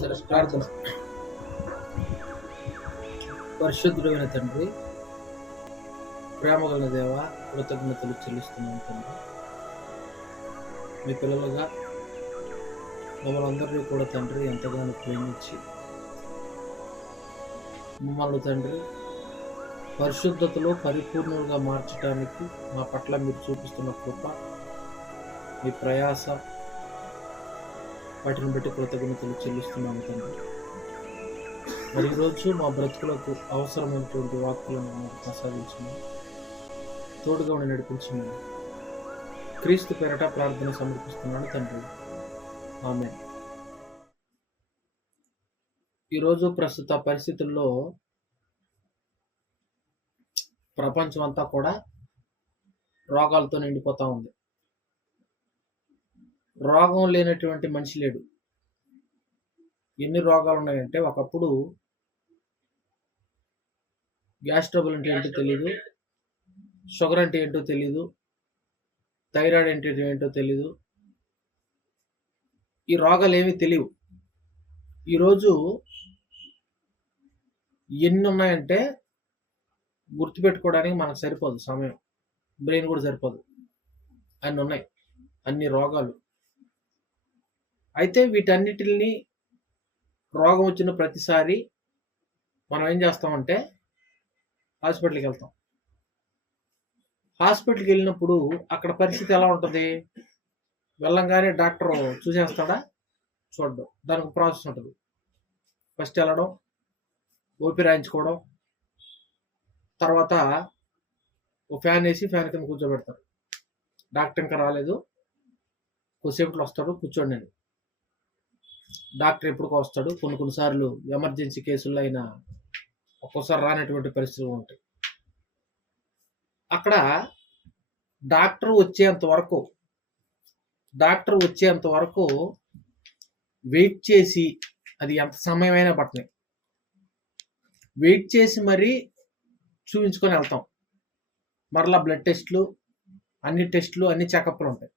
సరే ప్రార్థన. పరిశుద్ధుడైన తండ్రి, ప్రేమగల దేవ, కృతజ్ఞతలు చెల్లిస్తున్నాం తండ్రి. మీ పిల్లలుగా మమ్మల్ని అందరినీ కూడా తండ్రి ఎంతగానో ప్రేమించి మమ్మల్ని తండ్రి పరిశుద్ధతలో పరిపూర్ణంగా మార్చడానికి మా పట్ల మీరు చూపిస్తున్న కృప, మీ ప్రయాస, వాటిని బట్టి కృతజ్ఞతలు చెల్లిస్తున్నాము తండ్రి. మరి ఈరోజు మా బ్రతుకులకు అవసరమైనటువంటి వాక్కులను మాకు ప్రసాదించమని, తోడుగా ఉండి నడిపించమని క్రీస్తు పేరట ప్రార్థన సమర్పిస్తున్నాను తండ్రి. ఆమేన్. ఈరోజు ప్రస్తుత పరిస్థితుల్లో ప్రపంచం అంతా కూడా రోగాలతో నిండిపోతా ఉంది. రోగం లేనటువంటి మనిషి లేడు. ఎన్ని రోగాలు ఉన్నాయంటే, ఒకప్పుడు గ్యాస్ ట్రబుల్ అంటే ఏంటో తెలీదు, షుగర్ అంటే ఏంటో తెలీదు, థైరాయిడ్ అంటే ఏంటో తెలీదు. ఈ రోగాలు ఏమీ తెలియవు. ఈరోజు ఎన్ని ఉన్నాయంటే గుర్తుపెట్టుకోవడానికి మనకు సరిపోదు సమయం, బ్రెయిన్ కూడా సరిపోదు. అన్ని ఉన్నాయి, అన్ని రోగాలు. అయితే వీటన్నిటిని రోగం వచ్చిన ప్రతిసారి మనం ఏం చేస్తామంటే హాస్పిటల్కి వెళ్తాం. హాస్పిటల్కి వెళ్ళినప్పుడు అక్కడ పరిస్థితి ఎలా ఉంటుంది? వెళ్ళంగానే డాక్టర్ చూసేస్తాడా? చూడడం. దానికి ప్రాసెస్ ఉంటుంది. ఫస్ట్ వెళ్ళడం, ఓపి రాయించుకోవడం, తర్వాత ఓ ఫ్యాన్ వేసి ఫ్యాన్ కింద కూర్చోబెడతారు. డాక్టర్ ఇంకా రాలేదు, కొద్దిసేపట్లో వస్తాడు, కూర్చోండి అని. డాక్టర్ ఎప్పుడుకో వస్తాడు. కొన్నిసార్లు ఎమర్జెన్సీ కేసుల్లో అయినా ఒక్కోసారి రానటువంటి పరిస్థితులు ఉంటాయి. అక్కడ డాక్టర్ వచ్చేంత వరకు వెయిట్ చేసి, అది ఎంత సమయమైనా పట్టని వెయిట్ చేసి మరీ చూపించుకొని వెళ్తాం. మరలా బ్లడ్ టెస్ట్లు, అన్ని చెకప్లు ఉంటాయి.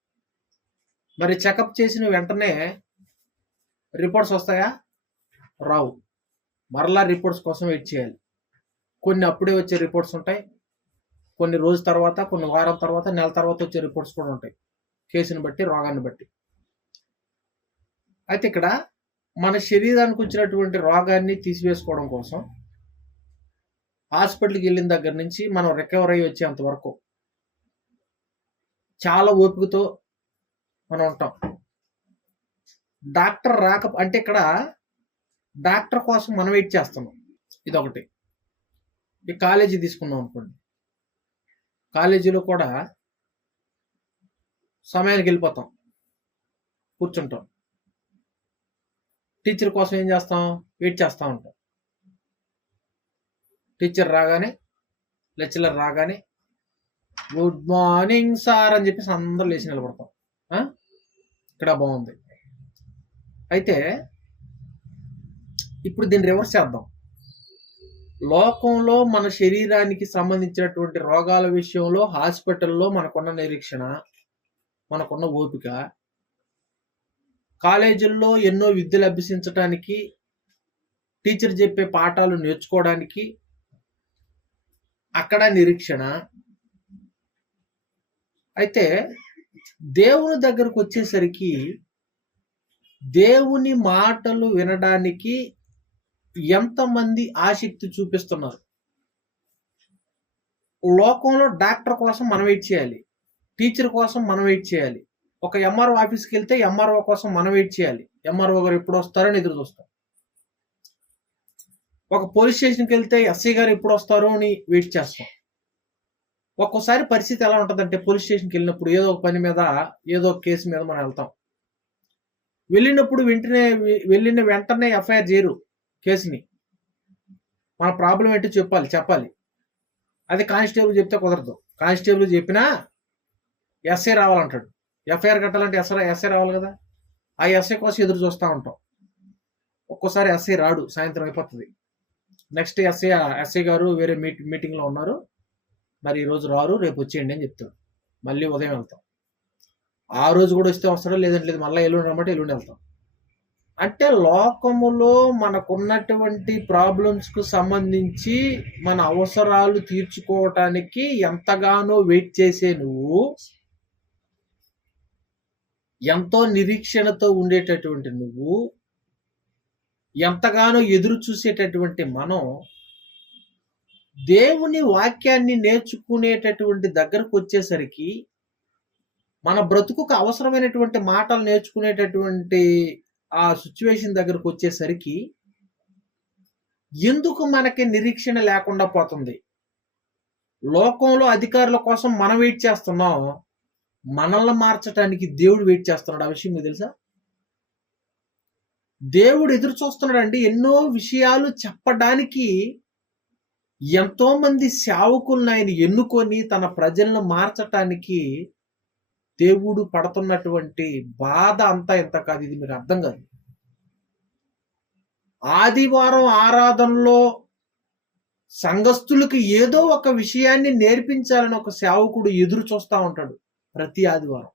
మరి చెకప్ చేసిన వెంటనే రిపోర్ట్స్ వస్తాయా? రావు. మరలా రిపోర్ట్స్ కోసం వెయిట్ చేయాలి. కొన్ని అప్పుడే వచ్చే రిపోర్ట్స్ ఉంటాయి, కొన్ని రోజు తర్వాత, కొన్ని వారం తర్వాత, నెల తర్వాత వచ్చే రిపోర్ట్స్ కూడా ఉంటాయి, కేసుని బట్టి, రోగాన్ని బట్టి. అయితే ఇక్కడ మన శరీరానికి వచ్చినటువంటి రోగాన్ని తీసివేసుకోవడం కోసం హాస్పిటల్కి వెళ్ళిన దగ్గర నుంచి మనం రికవర్ అయ్యి వచ్చేంత వరకు చాలా ఓపికతో మనం ఉంటాం. డాక్టర్ అంటే ఇక్కడ డాక్టర్ కోసం మనం వెయిట్ చేస్తున్నాం. ఇదొకటి. ఈ కాలేజీ తీసుకున్నాం అనుకోండి, కాలేజీలో కూడా సమయానికి వెళ్ళిపోతాం, కూర్చుంటాం. టీచర్ కోసం ఏం చేస్తాం? వెయిట్ చేస్తూ ఉంటాం. టీచర్ రాగానే, లెక్చరర్ రాగానే గుడ్ మార్నింగ్ సార్ అని చెప్పేసి అందరూ లేచి నిలబడతాం. ఇక్కడ బాగుంది. అయితే ఇప్పుడు దీన్ని రివర్స్ చేద్దాం. లోకంలో మన శరీరానికి సంబంధించినటువంటి రోగాల విషయంలో హాస్పిటల్లో మనకున్న నిరీక్షణ, మనకున్న ఓపిక, కాలేజీల్లో ఎన్నో విద్యలు అభ్యసించడానికి, టీచర్ చెప్పే పాఠాలు నేర్చుకోవడానికి అక్కడ నిరీక్షణ. అయితే దేవుని దగ్గరకు వచ్చేసరికి దేవుని మాటలు వినడానికి ఎంతమంది ఆసక్తి చూపిస్తున్నారు? లోకంలో డాక్టర్ కోసం మనం వెయిట్ చేయాలి, టీచర్ కోసం మనం వెయిట్ చేయాలి. ఒక ఎంఆర్ఓ ఆఫీస్కి వెళ్తే ఎంఆర్ఓ కోసం మనం వెయిట్ చేయాలి, ఎంఆర్ఓ గారు ఎప్పుడు వస్తారని ఎదురు చూస్తాం. ఒక పోలీస్ స్టేషన్కి వెళ్తే ఎస్ఐ గారు ఎప్పుడు వస్తారో అని వెయిట్ చేస్తాం. ఒక్కోసారి పరిస్థితి ఎలా ఉంటుందంటే, పోలీస్ స్టేషన్కి వెళ్ళినప్పుడు ఏదో ఒక పని మీద, ఏదో ఒక కేసు మీద మనం వెళ్తాం. వెళ్ళిన వెంటనే ఎఫ్ఐఆర్ చేయరు కేసుని. మన ప్రాబ్లం ఏంటో చెప్పాలి. అది కానిస్టేబుల్ చెప్తే కుదరదు. కానిస్టేబుల్ చెప్పినా ఎస్ఐ రావాలంటాడు. ఎఫ్ఐఆర్ కట్టాలంటే ఎస్ఐ రావాలి కదా. ఆ ఎస్ఐ కోసం ఎదురు చూస్తూ ఉంటాం. ఒక్కోసారి ఎస్ఐ రాడు, సాయంత్రం అయిపోతుంది. నెక్స్ట్ ఎస్ఐ గారు వేరే మీటింగ్లో ఉన్నారు, మరి ఈరోజు రారు, రేపు వచ్చేయండి అని చెప్తాడు. మళ్ళీ ఉదయం వెళ్తాం. ఆ రోజు కూడా వస్తే వస్తాడో లేదంటే లేదు, మళ్ళీ ఎల్లుండి రమ్మంటే ఎల్లుండి వెళ్తాం. అంటే లోకములో మనకున్నటువంటి ప్రాబ్లమ్స్కు సంబంధించి మన అవసరాలు తీర్చుకోవటానికి ఎంతగానో వెయిట్ చేసే నువ్వు, ఎంతో నిరీక్షణతో ఉండేటటువంటి నువ్వు, ఎంతగానో ఎదురు చూసేటటువంటి మనం దేవుని వాక్యాన్ని నేర్చుకునేటటువంటి దగ్గరకు వచ్చేసరికి, మన బ్రతుకుకు అవసరమైనటువంటి మాటలు నేర్చుకునేటటువంటి ఆ సిచ్యువేషన్ దగ్గరకు వచ్చేసరికి ఎందుకు మనకి నిరీక్షణ లేకుండా పోతుంది? లోకంలో అధికారుల కోసం మనం వెయిట్ చేస్తున్నాం, మనల్ని మార్చడానికి దేవుడు వెయిట్ చేస్తున్నాడు. ఆ విషయం మీకు తెలుసా? దేవుడు ఎదురు చూస్తున్నాడండి ఎన్నో విషయాలు చెప్పడానికి. ఎంతో మంది సేవకులను ఆయన ఎన్నుకొని తన ప్రజలను మార్చటానికి దేవుడు పడుతున్నటువంటి బాధ అంతా ఎంత కాదు, ఇది మీకు అర్థం కాదు. ఆదివారం ఆరాధనలో సంఘస్థులకు ఏదో ఒక విషయాన్ని నేర్పించాలని ఒక సేవకుడు ఎదురు చూస్తూ ఉంటాడు ప్రతి ఆదివారం.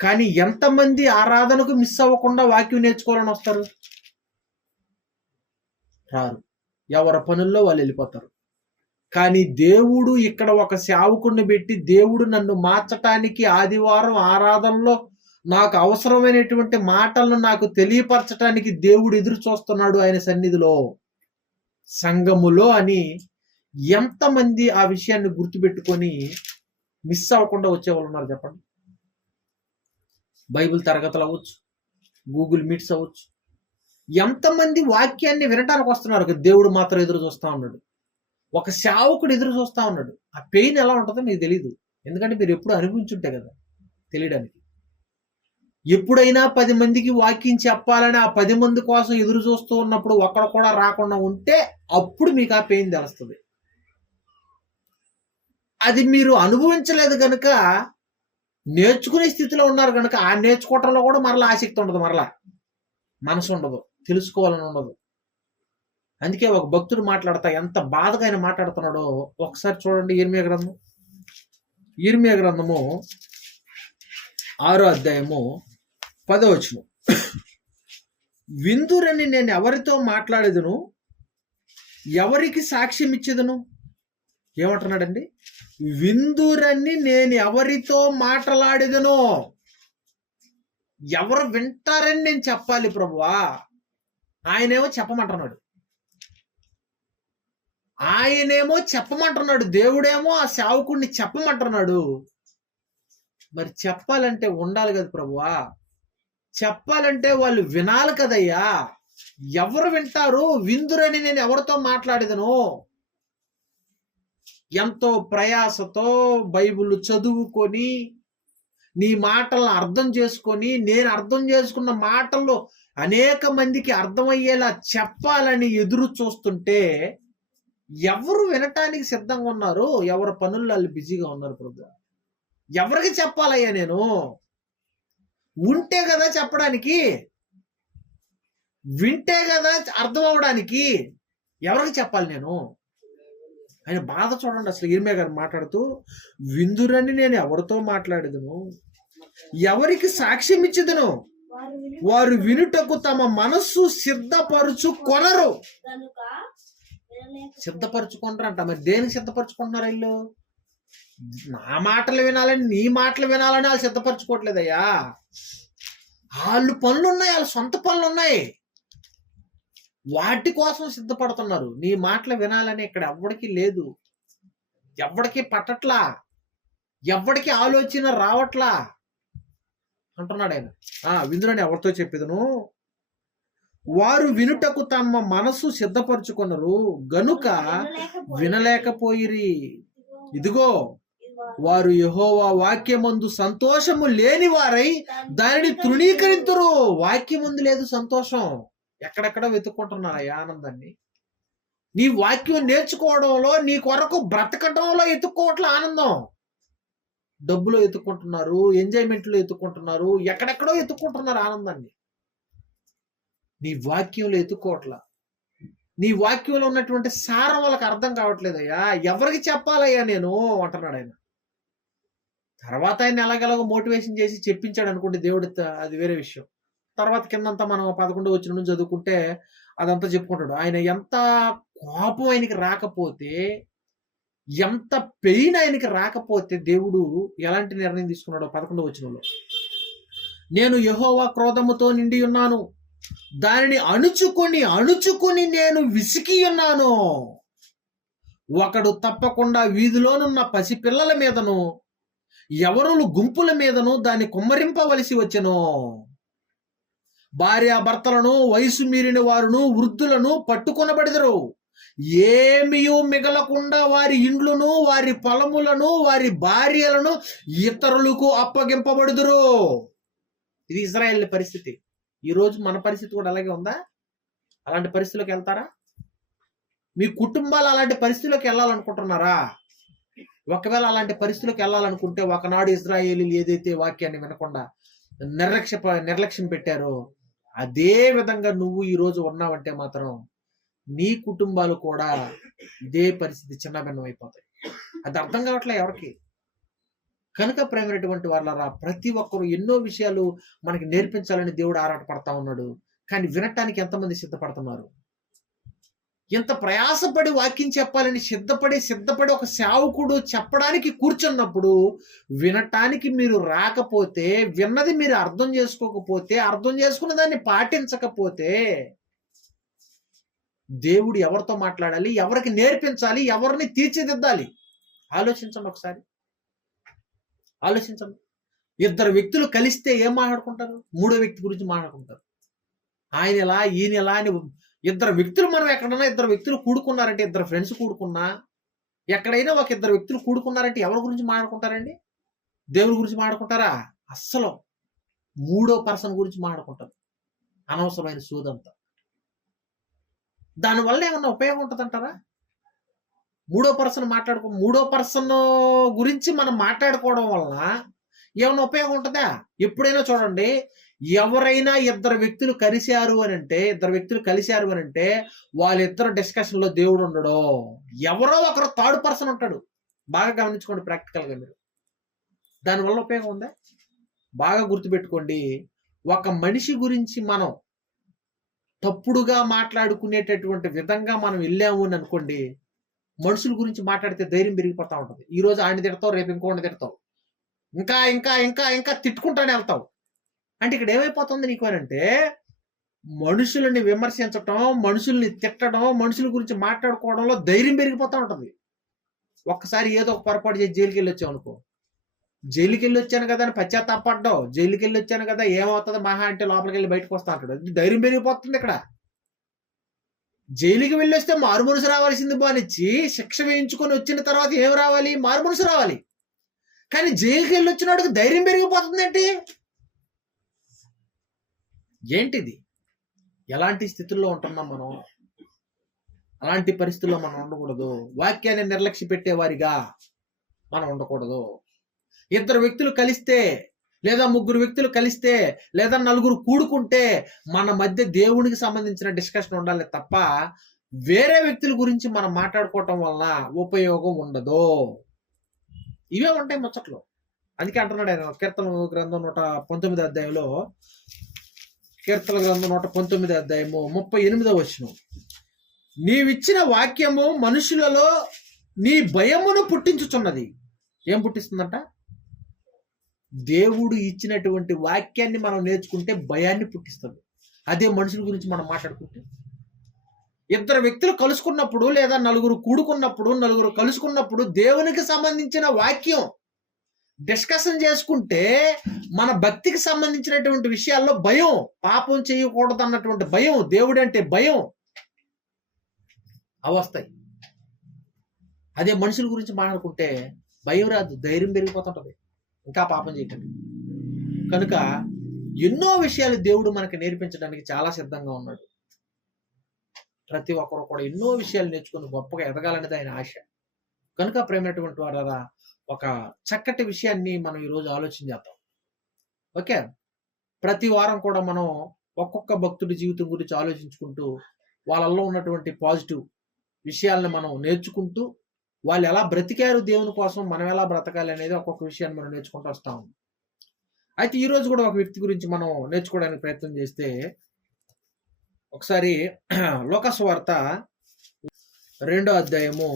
కానీ ఎంతమంది ఆరాధనకు మిస్ అవ్వకుండా వాక్యం నేర్చుకోవాలని వస్తారు? రారు. ఎవరి పనుల్లో వాళ్ళు వెళ్ళిపోతారు. కానీ దేవుడు ఇక్కడ ఒక సేవకుడిని పెట్టి, దేవుడు నన్ను మార్చటానికి ఆదివారం ఆరాధనలో నాకు అవసరమైనటువంటి మాటలను నాకు తెలియపరచటానికి దేవుడు ఎదురు చూస్తున్నాడు ఆయన సన్నిధిలో, సంఘములో అని ఎంతమంది ఆ విషయాన్ని గుర్తుపెట్టుకొని మిస్ అవ్వకుండా వచ్చేవాళ్ళు ఉన్నారు చెప్పండి? బైబిల్ తరగతులు అవ్వచ్చు, గూగుల్ మీట్స్ అవ్వచ్చు, ఎంతమంది వాక్యాన్ని వినటానికి వస్తున్నారు. దేవుడు మాత్రం ఎదురు చూస్తూ ఉన్నాడు, ఒక సేవకుడు ఎదురు చూస్తూ ఉన్నాడు. ఆ పెయిన్ ఎలా ఉంటుందో మీకు తెలీదు, ఎందుకంటే మీరు ఎప్పుడు అనుభవించుంటే కదా తెలియడానికి. ఎప్పుడైనా 10 మందికి వాక్యం చెప్పాలని ఆ 10 మంది కోసం ఎదురు చూస్తూ ఉన్నప్పుడు ఒక్కడు కూడా రాకుండా ఉంటే అప్పుడు మీకు ఆ పెయిన్ తెలుస్తుంది. అది మీరు అనుభవించలేదు కనుక, నేర్చుకునే స్థితిలో ఉన్నారు కనుక ఆ నేర్చుకోవటంలో కూడా మరలా ఆసక్తి ఉండదు, మరలా మనసు ఉండదు, తెలుసుకోవాలని ఉండదు. అందుకే ఒక భక్తుడు మాట్లాడతా ఎంత బాధగా ఆయన మాట్లాడుతున్నాడో ఒకసారి చూడండి. ఇర్మియా గ్రంథము 6వ అధ్యాయము 10వ వచనం. విందురని నేను ఎవరితో మాట్లాడేదను, ఎవరికి సాక్ష్యం ఇచ్చేదను? ఏమంటున్నాడండి? విందురని నేను ఎవరితో మాట్లాడేదను, ఎవరు వింటారని నేను చెప్పాలి ప్రభువా. ఆయనేమో చెప్పమంటున్నాడు, దేవుడేమో ఆ సేవకుడిని చెప్పమంటున్నాడు. మరి చెప్పాలంటే ఉండాలి కదా ప్రభువా, చెప్పాలంటే వాళ్ళు వినాలి కదయ్యా. ఎవరు వింటారు? విందురని నేను ఎవరితో మాట్లాడేదను? ఎంతో ప్రయాసతో బైబిల్ చదువుకొని నీ మాటలను అర్థం చేసుకొని, నేను అర్థం చేసుకున్న మాటల్లో అనేక మందికి అర్థమయ్యేలా చెప్పాలని ఎదురు చూస్తుంటే ఎవరు వినటానికి సిద్ధంగా ఉన్నారు? ఎవరి పనుల్లో వాళ్ళు బిజీగా ఉన్నారు ప్రభు. ఎవరికి చెప్పాలయ్యా నేను? ఉంటే కదా చెప్పడానికి, వింటే కదా అర్థం అవడానికి. ఎవరికి చెప్పాలి నేను? ఆయన బాధ చూడండి. అసలు ఇర్మియా గారు మాట్లాడుతూ, విందురని నేను ఎవరితో మాట్లాడేదను, ఎవరికి సాక్ష్యం ఇచ్చేదను, వారు వినుటకు తమ మనస్సు సిద్ధపరుచుకొనరు. సిద్ధపరచుకుంటారంట. మరి దేనికి సిద్ధపరచుకుంటున్నారు వీళ్ళు? నా మాటలు వినాలని, నీ మాటలు వినాలని వాళ్ళు సిద్ధపరచుకోవట్లేదయ్యా. వాళ్ళు పనులు ఉన్నాయి, వాళ్ళ సొంత పనులు ఉన్నాయి, వాటి కోసం సిద్ధపడుతున్నారు. నీ మాటలు వినాలని ఇక్కడ ఎవ్వడికి లేదు, ఎవ్వడికి పట్టట్లా, ఎవ్వడికి ఆలోచన రావట్లా అంటున్నాడు ఆయన. విందురని ఎవరితో చెప్పేదను, వారు వినుటకు తమ మనసు సిద్ధపరచుకున్నారు గనుక వినలేకపోయిరి. ఇదిగో వారు యెహోవా వాక్యమందు సంతోషము లేని వారై దానిని తృణీకరింతురు. వాక్యమందు లేదు సంతోషం, ఎక్కడెక్కడ వెతుక్కుంటున్నారు ఆ ఆనందాన్ని. నీ వాక్యం నేర్చుకోవడంలో, నీ కొరకు బ్రతకటంలో ఎత్తుక్కోవట్లే ఆనందం. డబ్బులో ఎత్తుక్కుంటున్నారు, ఎంజాయ్మెంట్లో ఎత్తుక్కుంటున్నారు, ఎక్కడెక్కడో ఎత్తుక్కుంటున్నారు ఆనందాన్ని. నీ వాక్యంలో ఎత్తుక్కోవట్లా. నీ వాక్యంలో ఉన్నటువంటి సారం వాళ్ళకి అర్థం కావట్లేదయ్యా. ఎవరికి చెప్పాలయ్యా నేను అంటున్నాడు ఆయన. తర్వాత ఆయన ఎలాగెలాగో మోటివేషన్ చేసి చెప్పించాడు అనుకోండి దేవుడు, అది వేరే విషయం. తర్వాత కిందంతా మనం 11వ వచనం నుంచి చదువుకుంటే అదంతా చెప్పుకుంటాడు. ఆయన ఎంత కోపం ఆయనకి రాకపోతే, ఎంత పెయిన్ ఆయనకి రాకపోతే దేవుడు ఎలాంటి నిర్ణయం తీసుకున్నాడో 11వ వచనంలో. నేను యెహోవా క్రోధముతో నిండి ఉన్నాను, దానిని అణుచుకొని నేను విసికి ఉన్నాను. ఒకడు తప్పకుండా వీధిలోనున్న పసిపిల్లల మీదను యవనుల గుంపుల మీదను దాన్ని కుమ్మరింపవలసి వచ్చెను. భార్యాభర్తలను, వయసు మీరిన వారును, వృద్ధులను పట్టుకొనబడెదరు. ఏమియూ మిగలకుండా వారి ఇండ్లను, వారి పొలములను, వారి భార్యలను ఇతరులకు అప్పగింపబడుదురు. ఇది ఇజ్రాయేల్ పరిస్థితి. ఈరోజు మన పరిస్థితి కూడా అలాగే ఉందా? అలాంటి పరిస్థితిలోకి వెళ్తారా? మీ కుటుంబాలు అలాంటి పరిస్థితిలోకి వెళ్ళాలనుకుంటున్నారా? ఒకవేళ అలాంటి పరిస్థితిలోకి వెళ్ళాలనుకుంటే, ఒకనాడు ఇజ్రాయేలీలు ఏదైతే వాక్యాన్ని వినకుండా నిర్లక్ష్యం పెట్టారో, అదే విధంగా నువ్వు ఈరోజు ఉన్నావంటే మాత్రం నీ కుటుంబాలు కూడా ఇదే పరిస్థితి చిన్నభిన్నం అయిపోతాయి. అది అర్థం కావట్లే ఎవరికి. కనుక ప్రేమైనటువంటి వాళ్ళరా, ప్రతి ఒక్కరు ఎన్నో విషయాలు మనకి నేర్పించాలని దేవుడు ఆరాటపడతా ఉన్నాడు. కానీ వినటానికి ఎంతమంది సిద్ధపడుతున్నారు? ఎంత ప్రయాసపడి వాక్యం చెప్పాలని సిద్ధపడి ఒక సేవకుడు చెప్పడానికి కూర్చున్నప్పుడు వినటానికి మీరు రాకపోతే, విన్నది మీరు అర్థం చేసుకోకపోతే, అర్థం చేసుకున్న దాన్ని పాటించకపోతే, దేవుడు ఎవరితో మాట్లాడాలి, ఎవరికి నేర్పించాలి, ఎవరిని తీర్చిదిద్దాలి? ఆలోచించండి ఒకసారి, ఆలోచించండి. ఇద్దరు వ్యక్తులు కలిస్తే ఏం మాట్లాడుకుంటారు? మూడో వ్యక్తి గురించి మాట్లాడుకుంటారు. ఆయన ఎలా, ఈయన ఎలా అని. ఇద్దరు వ్యక్తులు, మనం ఎక్కడన్నా ఇద్దరు వ్యక్తులు కూడుకున్నారంటే, ఇద్దరు ఫ్రెండ్స్ కూడుకున్నా, ఎక్కడైనా ఒక ఇద్దరు వ్యక్తులు కూడుకున్నారంటే ఎవరి గురించి మాట్లాడుకుంటారండి? దేవుడి గురించి మాట్లాడుకుంటారా? అస్సలు మూడో పర్సన్ గురించి మాట్లాడుకుంటారు. అనవసరమైన సూదంతా. దానివల్ల ఏమన్నా ఉపయోగం ఉంటుందంటారా? మూడో పర్సన్ గురించి మనం మాట్లాడుకోవడం వలన ఏమన్నా ఉపయోగం ఉంటుందా? ఎప్పుడైనా చూడండి, ఎవరైనా ఇద్దరు వ్యక్తులు కలిశారు అని అంటే వాళ్ళిద్దరు డిస్కషన్ లో దేవుడు ఉండడు, ఎవరో ఒకరు థర్డ్ పర్సన్ ఉంటాడు. బాగా గమనించుకోండి ప్రాక్టికల్ గా మీరు. దానివల్ల ఉపయోగం ఉందా? బాగా గుర్తుపెట్టుకోండి. ఒక మనిషి గురించి మనం తప్పుడుగా మాట్లాడుకునేటటువంటి విధంగా మనం వెళ్ళాము అని అనుకోండి, మనుషుల గురించి మాట్లాడితే ధైర్యం పెరిగిపోతా ఉంటుంది. ఈ రోజు ఆయన తిడతావు, రేపు ఇంకోటి తిడతావు, ఇంకా ఇంకా ఇంకా ఇంకా తిట్టుకుంటానే వెళ్తావు. అంటే ఇక్కడ ఏమైపోతుంది నీకు అని అంటే, మనుషులని విమర్శించటం, మనుషుల్ని తిట్టడం, మనుషుల గురించి మాట్లాడుకోవడంలో ధైర్యం పెరిగిపోతూ ఉంటుంది. ఒక్కసారి ఏదో ఒక పొరపాటు చేసి జైలుకి వెళ్ళి వచ్చావు అనుకో, జైలుకి వెళ్ళి వచ్చాను కదా అని పశ్చాత్తాపడ్డావు, జైలుకి వెళ్ళి వచ్చాను కదా ఏమవుతుంది మహా అంటే లోపలికి వెళ్ళి బయటకు వస్తా అంటాడు. ధైర్యం పెరిగిపోతుంది ఇక్కడ. జైలుకి వెళ్ళి వస్తే మారు మనసు రావాల్సింది బానిచ్చి, శిక్ష వేయించుకొని వచ్చిన తర్వాత ఏం రావాలి? మారు మనసు రావాలి. కానీ జైలుకి వెళ్ళి వచ్చినాడికి ధైర్యం పెరిగిపోతుంది ఏంటి? ఏంటిది? ఎలాంటి స్థితుల్లో ఉంటున్నాం మనం? అలాంటి పరిస్థితుల్లో మనం ఉండకూడదు. వాక్యాన్ని నిర్లక్ష్య పెట్టేవారిగా మనం ఉండకూడదు. ఇద్దరు వ్యక్తులు కలిస్తే, లేదా ముగ్గురు వ్యక్తులు కలిస్తే, లేదా నలుగురు కూడుకుంటే మన మధ్య దేవునికి సంబంధించిన డిస్కషన్ ఉండాలి తప్ప వేరే వ్యక్తుల గురించి మనం మాట్లాడుకోవటం వలన ఉపయోగం ఉండదు. ఇవే ఉంటాయి ముచ్చట్లు. అందుకే అంటున్నాడు ఆయన కీర్తన గ్రంథం 119 అధ్యాయంలో, కీర్తన గ్రంథం 119 అధ్యాయము 38వ వచనం, నీవిచ్చిన వాక్యము మనుషులలో నీ భయమును పుట్టించుచున్నది. ఏం పుట్టిస్తుందంట? దేవుడు ఇచ్చినటువంటి వాక్యాన్ని మనం నేర్చుకుంటే భయాన్ని పుట్టిస్తుంది. అదే మనుషుల గురించి మనం మాట్లాడుకుంటే, ఇద్దరు వ్యక్తులు కలుసుకున్నప్పుడు, లేదా నలుగురు కూడుకున్నప్పుడు, నలుగురు కలుసుకున్నప్పుడు దేవునికి సంబంధించిన వాక్యం డిస్కషన్ చేసుకుంటే మన భక్తికి సంబంధించినటువంటి విషయాల్లో భయం, పాపం చేయకూడదు అన్నటువంటి భయం, దేవుడు అంటే భయం అవస్తాయి. అదే మనుషుల గురించి మాట్లాడుకుంటే భయం రాదు, ధైర్యం పెరిగిపోతుంటది, ఇంకా పాపం చేయకండి. కనుక ఎన్నో విషయాలు దేవుడు మనకి నేర్పించడానికి చాలా సిద్ధంగా ఉన్నాడు. ప్రతి ఒక్కరు కూడా ఎన్నో విషయాలు నేర్చుకుని గొప్పగా ఎదగాలనేది ఆయన ఆశ. కనుక ప్రేమైనటువంటి వారా, ఒక చక్కటి విషయాన్ని మనం ఈరోజు ఆలోచన చేద్దాం. ఓకే, ప్రతి వారం కూడా మనం ఒక్కొక్క భక్తుడి జీవితం గురించి ఆలోచించుకుంటూ వాళ్ళల్లో ఉన్నటువంటి పాజిటివ్ విషయాలను మనం నేర్చుకుంటూ వాళ్ళు ఎలా బ్రతికారు దేవుని కోసం, మనం ఎలా బ్రతకాలి అనేది ఒక్కొక్క విషయాన్ని మనం నేర్చుకుంటూ వస్తాం. అయితే ఈరోజు కూడా ఒక వ్యక్తి గురించి మనం నేర్చుకోవడానికి ప్రయత్నం చేస్తే, ఒకసారి లూకా సువార్త 2వ అధ్యాయము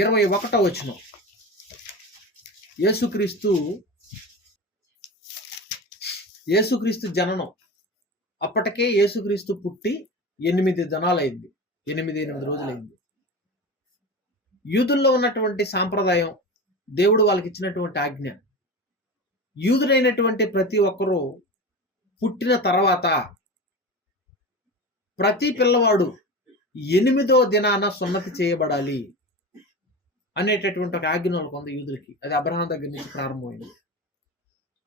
21వ వచనం. యేసుక్రీస్తు జననం. అప్పటికే యేసుక్రీస్తు పుట్టి 8 దినాలైంది, 8 రోజులైంది. యూదుల్లో ఉన్నటువంటి సాంప్రదాయం, దేవుడు వాళ్ళకి ఇచ్చినటువంటి ఆజ్ఞ, యూదుడైనటువంటి ప్రతి ఒక్కరూ పుట్టిన తర్వాత ప్రతి పిల్లవాడు 8వ దినాన సున్నతి చేయబడాలి అనేటటువంటి ఒక ఆజ్ఞ వాళ్ళకు ఉంది యూదులకి. అది అబ్రహాం దగ్గర నుంచి ప్రారంభమైంది.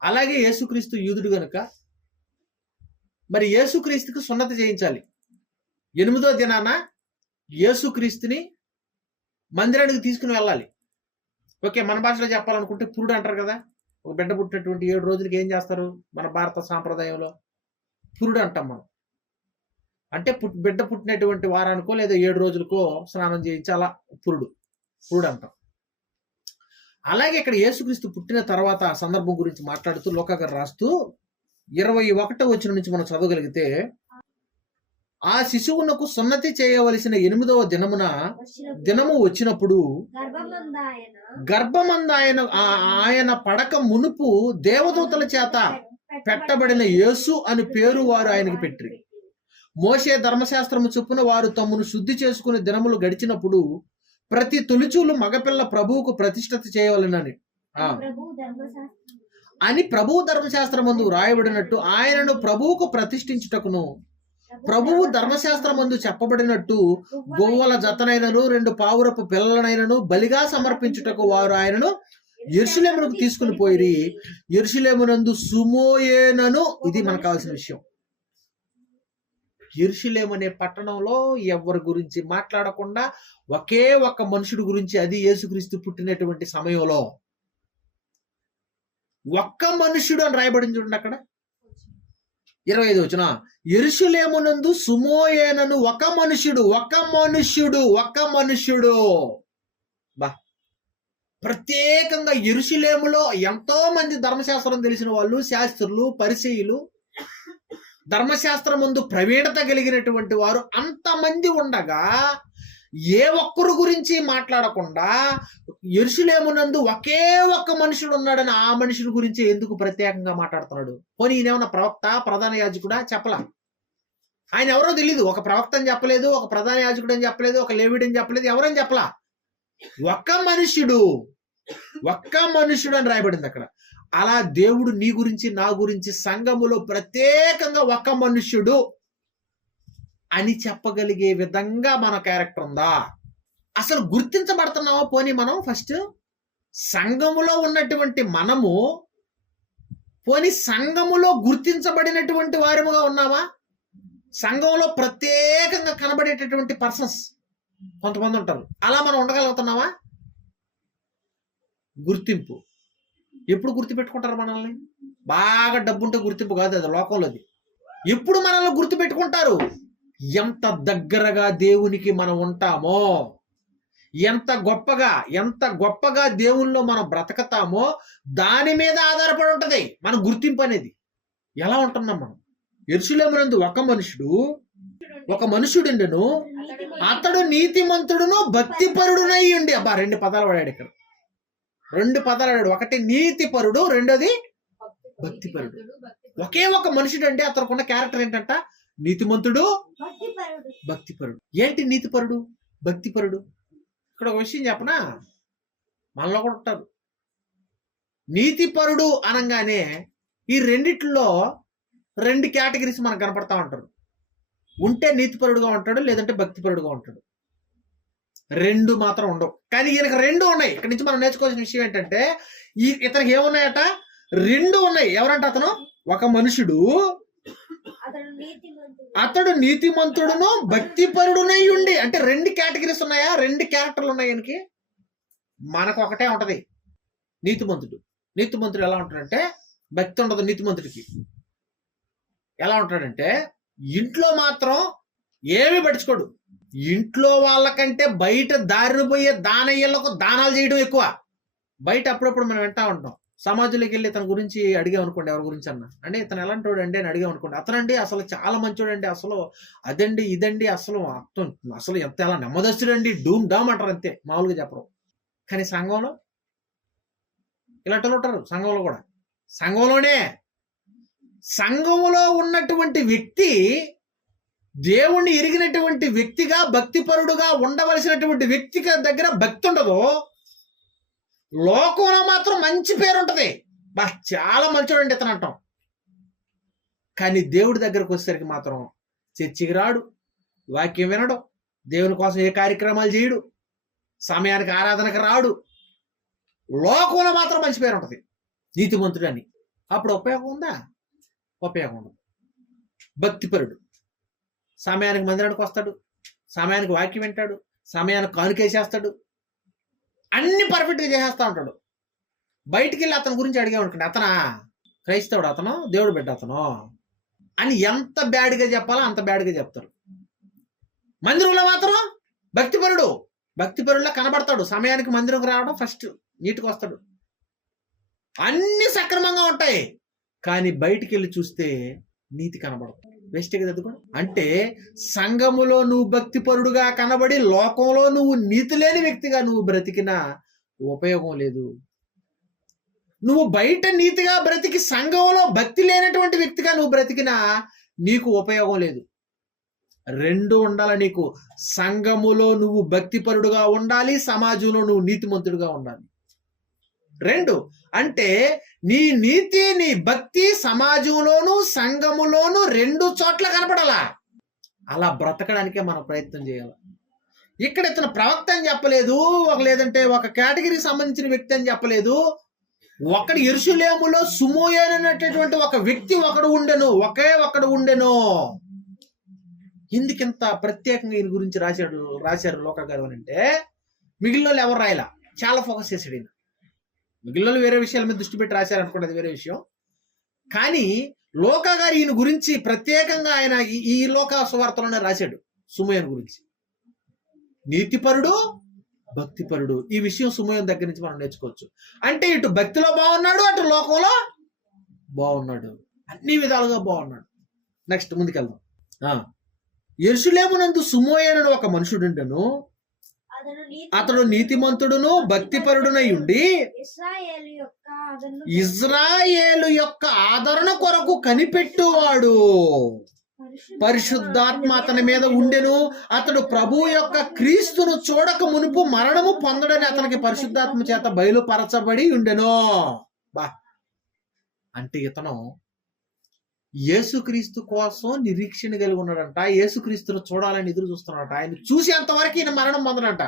అలాగే యేసుక్రీస్తు యూదుడు గనుక మరి యేసుక్రీస్తుకి సున్నతి చేయించాలి. 8వ దినాన యేసుక్రీస్తుని మందిరానికి తీసుకుని వెళ్ళాలి. ఓకే, మన భాషలో చెప్పాలనుకుంటే పురుడు అంటారు కదా. ఒక బిడ్డ పుట్టినటువంటి 7 రోజులకి ఏం చేస్తారు మన భారత సాంప్రదాయంలో? పురుడు అంటాం మనం. అంటే బిడ్డ పుట్టినటువంటి వారానికో లేదా 7 రోజులకో స్నానం చేయించి అలా పురుడు అంటాం. అలాగే ఇక్కడ యేసుక్రీస్తు పుట్టిన తర్వాత ఆ సందర్భం గురించి మాట్లాడుతూ లూకా గారు రాస్తూ 21వ వచనం నుంచి మనం చదవగలిగితే, ఆ శిశువునకు సున్నతి చేయవలసిన 8వ దినము వచ్చినప్పుడు గర్భమందాయన ఆయన పడక మునుపు దేవదూతల చేత పెట్టబడిన యేసు అని పేరు వారు ఆయనకి పెట్టిరి. మోషే ధర్మశాస్త్రము చొప్పున వారు తమను శుద్ధి చేసుకునే దినములు గడిచినప్పుడు ప్రతి తొలిచూలు మగపిల్ల ప్రభువుకు ప్రతిష్ఠిత చేయవలెనని ప్రభువు ధర్మశాస్త్రమందు రాయబడినట్టు ఆయనను ప్రభువుకు ప్రతిష్ఠించుటకును ప్రభువు ధర్మశాస్త్రమందు చెప్పబడినట్టు గొవ్వల జతనైనను 2 పావురపు పిల్లలనైనను బలిగా సమర్పించుటకు వారు ఆయనను యెరూషలేమునకు తీసుకుని పోయిరి. యెరూషలేమునందు సుమోయేనను, ఇది మనకు కావాల్సిన విషయం, యెరూషలేము అనే పట్టణంలో ఎవరి గురించి మాట్లాడకుండా ఒకే ఒక్క మనుషుడు గురించి, అది యేసుక్రీస్తు పుట్టినటువంటి సమయంలో ఒక్క మనుషుడు అని రాయబడింది చూడండి అక్కడ 25వ వచనం. యెరూషలేమునందు సుమోయేనను ఒక మనుష్యుడు. బా, ప్రత్యేకంగా యెరూషలేములో ఎంతో మంది ధర్మశాస్త్రం తెలిసిన వాళ్ళు, శాస్త్రులు, పరిసయ్యులు, ధర్మశాస్త్రం ముందు ప్రవీణత కలిగినటువంటి వారు అంతమంది ఉండగా ఏ ఒక్కరు గురించి మాట్లాడకుండా యెరూషలేమునందు ఒకే ఒక్క మనుషుడు ఉన్నాడని ఆ మనుషుడి గురించి ఎందుకు ప్రత్యేకంగా మాట్లాడుతున్నాడు? పోనీ ఈయనేమన్నా ప్రవక్త, ప్రధాన యాజకుడా? చెప్పలా. ఆయన ఎవరో తెలీదు. ఒక ప్రవక్త అని చెప్పలేదు, ఒక ప్రధాన యాజకుడు అని చెప్పలేదు, ఒక లేవీడు అని చెప్పలేదు, ఎవరని చెప్పలా. ఒక్క మనుషుడు అని రాయబడింది అక్కడ. అలా దేవుడు నీ గురించి, నా గురించి సంఘములో ప్రత్యేకంగా ఒక మనుష్యుడు అని చెప్పగలిగే విధంగా మన క్యారెక్టర్ ఉందా? అసలు గుర్తించబడుతున్నావా? పోనీ మనం ఫస్ట్ సంఘములో ఉన్నటువంటి మనము పోనీ సంఘములో గుర్తించబడినటువంటి వారముగా ఉన్నామా? సంఘంలో ప్రత్యేకంగా కనబడేటటువంటి పర్సన్స్ కొంతమంది ఉంటారు, అలా మనం ఉండగలుగుతున్నావా? గుర్తింపు ఎప్పుడు గుర్తుపెట్టుకుంటారు మనల్ని? బాగా డబ్బుంటే గుర్తింపు కాదు, అది లోకంలోది. ఎప్పుడు మనల్ని గుర్తుపెట్టుకుంటారు? ఎంత దగ్గరగా దేవునికి మనం ఉంటామో, ఎంత గొప్పగా దేవుల్లో మనం బ్రతకతామో దాని మీద ఆధారపడి ఉంటది మన గుర్తింపు అనేది. ఎలా ఉంటున్నాం మనం? యెరూషలేమునందు ఒక మనుషుడుండెను, అతడు నీతిమంతుడును భక్తిపరుడునై ఉండి. అబ్బా, 2 పదాలు వాడాడు ఇక్కడ, 2 పదాలు వాడాడు. ఒకటి నీతిపరుడు, రెండోది భక్తిపరుడు. ఒకే ఒక మనుషుడు అంటే అతనుకున్న క్యారెక్టర్ ఏంటంట? నీతిమంతుడు, భక్తిపరుడు. ఏంటి నీతిపరుడు, భక్తిపరుడు? ఇక్కడ ఒక విషయం చెప్పనా, మనలో కూడా ఉంటారు. నీతిపరుడు అనగానే ఈ రెండిట్లో 2 కేటగిరీస్ మనకు కనపడతా ఉంటారు. ఉంటే నీతిపరుడుగా ఉంటాడు, లేదంటే భక్తిపరుడుగా ఉంటాడు. 2 మాత్రం ఉండవు. కానీ ఈయనకు 2 ఉన్నాయి. ఇక్కడ నుంచి మనం నేర్చుకోవాల్సిన విషయం ఏంటంటే, ఇతనికి ఏమున్నాయట? 2 ఉన్నాయి. ఎవరంట అతను? ఒక మనుషుడు, అతడు నీతిమంతుడును భక్తిపరుడునై ఉండి. అంటే 2 కేటగిరీస్ ఉన్నాయా? 2 క్యారెక్టర్లు ఉన్నాయి ఈయనకి. మనకు ఒకటే ఉంటది, నీతిమంతుడు ఎలా ఉంటాడంటే, భక్తి ఉండదు నీతిమంతుడికి. ఎలా ఉంటాడంటే, ఇంట్లో మాత్రం ఏమి పట్టించుకోడు, ఇంట్లో వాళ్ళకంటే బయట దారిని పోయే దానయ్యలకు దానాలు చేయడం ఎక్కువ. బయట అప్పుడప్పుడు మనం వింటా ఉంటాం. సమాజంలోకి వెళ్ళి తన గురించి అడిగాం అనుకోండి, ఎవరి గురించి అన్న అంటే ఇతను ఎలాంటి వాడు అండి అని అడిగాం అనుకోండి, అతనండి అసలు చాలా మంచోడండి, అసలు అదండి ఇదండి, అసలు అసలు ఎంత ఎలా నెమ్మదస్తుడండి, డూమ్ డామ్ అంటారు, అంతే, మామూలుగా చెప్పరు. కానీ సంఘంలో ఇలాంటి ఉంటారు. సంఘంలో కూడా, సంఘంలో ఉన్నటువంటి వ్యక్తి దేవుణ్ణి ఎరిగినటువంటి వ్యక్తిగా, భక్తిపరుడుగా ఉండవలసినటువంటి వ్యక్తి దగ్గర భక్తి ఉండదు. లోకంలో మాత్రం మంచి పేరు ఉంటుంది, బా చాలా మంచోడండి ఇతను అంటాం. కానీ దేవుడి దగ్గరకు వచ్చేసరికి మాత్రం చర్చికి రాడు, వాక్యం వినడు, దేవుని కోసం ఏ కార్యక్రమాలు చేయడు, సమయానికి ఆరాధనకు రాడు. లోకంలో మాత్రం మంచి పేరు ఉంటుంది, నీతిమంతుడు అని. అప్పుడు ఉపయోగం ఉందా? ఉపయోగం ఉండదు. భక్తిపరుడు సమయానికి మందిరానికి వస్తాడు, సమయానికి వాక్యం వింటాడు, సమయానికి కానుకేసేస్తాడు, అన్ని పర్ఫెక్ట్గా చేసేస్తా ఉంటాడు. బయటికి వెళ్ళి అతని గురించి అడిగామనుకోండి, అతనా క్రైస్తవుడు, అతను దేవుడు బిడ్డ అతను అని ఎంత బ్యాడ్గా చెప్పాలో అంత బ్యాడ్గా చెప్తారు. మందిరంలో మాత్రం భక్తిపరుడులా కనబడతాడు, సమయానికి మందిరంకి రావడం, ఫస్ట్ నీటికి వస్తాడు, అన్ని సక్రమంగా ఉంటాయి. కానీ బయటికి వెళ్ళి చూస్తే నీతి కనబడదు, వేస్ట్ కదా. అది కూడా అంటే సంఘములో నువ్వు భక్తిపరుడుగా కనబడి లోకంలో నువ్వు నీతి లేని వ్యక్తిగా నువ్వు బ్రతికినా ఉపయోగం లేదు. నువ్వు బయట నీతిగా బ్రతికి సంఘంలో భక్తి లేనటువంటి వ్యక్తిగా నువ్వు బ్రతికినా నీకు ఉపయోగం లేదు. రెండు ఉండాలి నీకు. సంఘములో నువ్వు భక్తిపరుడుగా ఉండాలి, సమాజంలో నువ్వు నీతిమంతుడుగా ఉండాలి. రెండు అంటే నీ నీతి, నీ భక్తి సమాజంలోను సంఘములోను రెండు చోట్ల కనపడాలా. అలా బ్రతకడానికే మనం ప్రయత్నం చేయాలి. ఇక్కడ ఇతను ప్రవక్త అని చెప్పలేదు, లేదంటే ఒక కేటగిరీకి సంబంధించిన వ్యక్తి అని చెప్పలేదు. ఒకడు యెరూషలేములో సుమోయేను అనేటటువంటి ఒక వ్యక్తి ఒకడు ఉండెను. ఎందుకింత ప్రత్యేకంగా ఈయన గురించి రాశారు లోకా గారు అని అంటే, మిగిలిన వాళ్ళు ఎవరు రాయలా, చాలా ఫోకస్ చేశాడు ఈయన. మిగిలిన వేరే విషయాల మీద దృష్టి పెట్టి రాశారనుకోండి, అది వేరే విషయం. కానీ లోకా గారు ఈయన గురించి ప్రత్యేకంగా ఆయన ఈ లోకా సువార్తలోనే రాశాడు సుమోయేను గురించి. నీతిపరుడు, భక్తిపరుడు, ఈ విషయం సుమోయేను దగ్గర నుంచి మనం నేర్చుకోవచ్చు. అంటే ఇటు భక్తిలో బాగున్నాడు, అటు లోకంలో బాగున్నాడు, అన్ని విధాలుగా బాగున్నాడు. నెక్స్ట్ ముందుకెళ్దాం. యెరూషలేమునందు సుమోయేను ఒక మనుషుడుండెను, అతడు నీతిమంతుడును భక్తిపరుడునై ఉండి ఇజ్రాయేలు యొక్క ఆదరణ కొరకు కనిపెట్టువాడు. పరిశుద్ధాత్మ అతని మీద ఉండెను. అతడు ప్రభు యొక్క క్రీస్తును చూడక మునుపు మరణము పొందడని అతనికి పరిశుద్ధాత్మ చేత బయలుపరచబడి ఉండెను. బా అంటే ఇతను యేసుక్రీస్తు కోసం నిరీక్షణ కలిగి ఉన్నాడంట, యేసుక్రీస్తును చూడాలని ఎదురు చూస్తున్నాడట. ఆయన చూసి అంతవరకు ఈయన మరణం పొందడంట.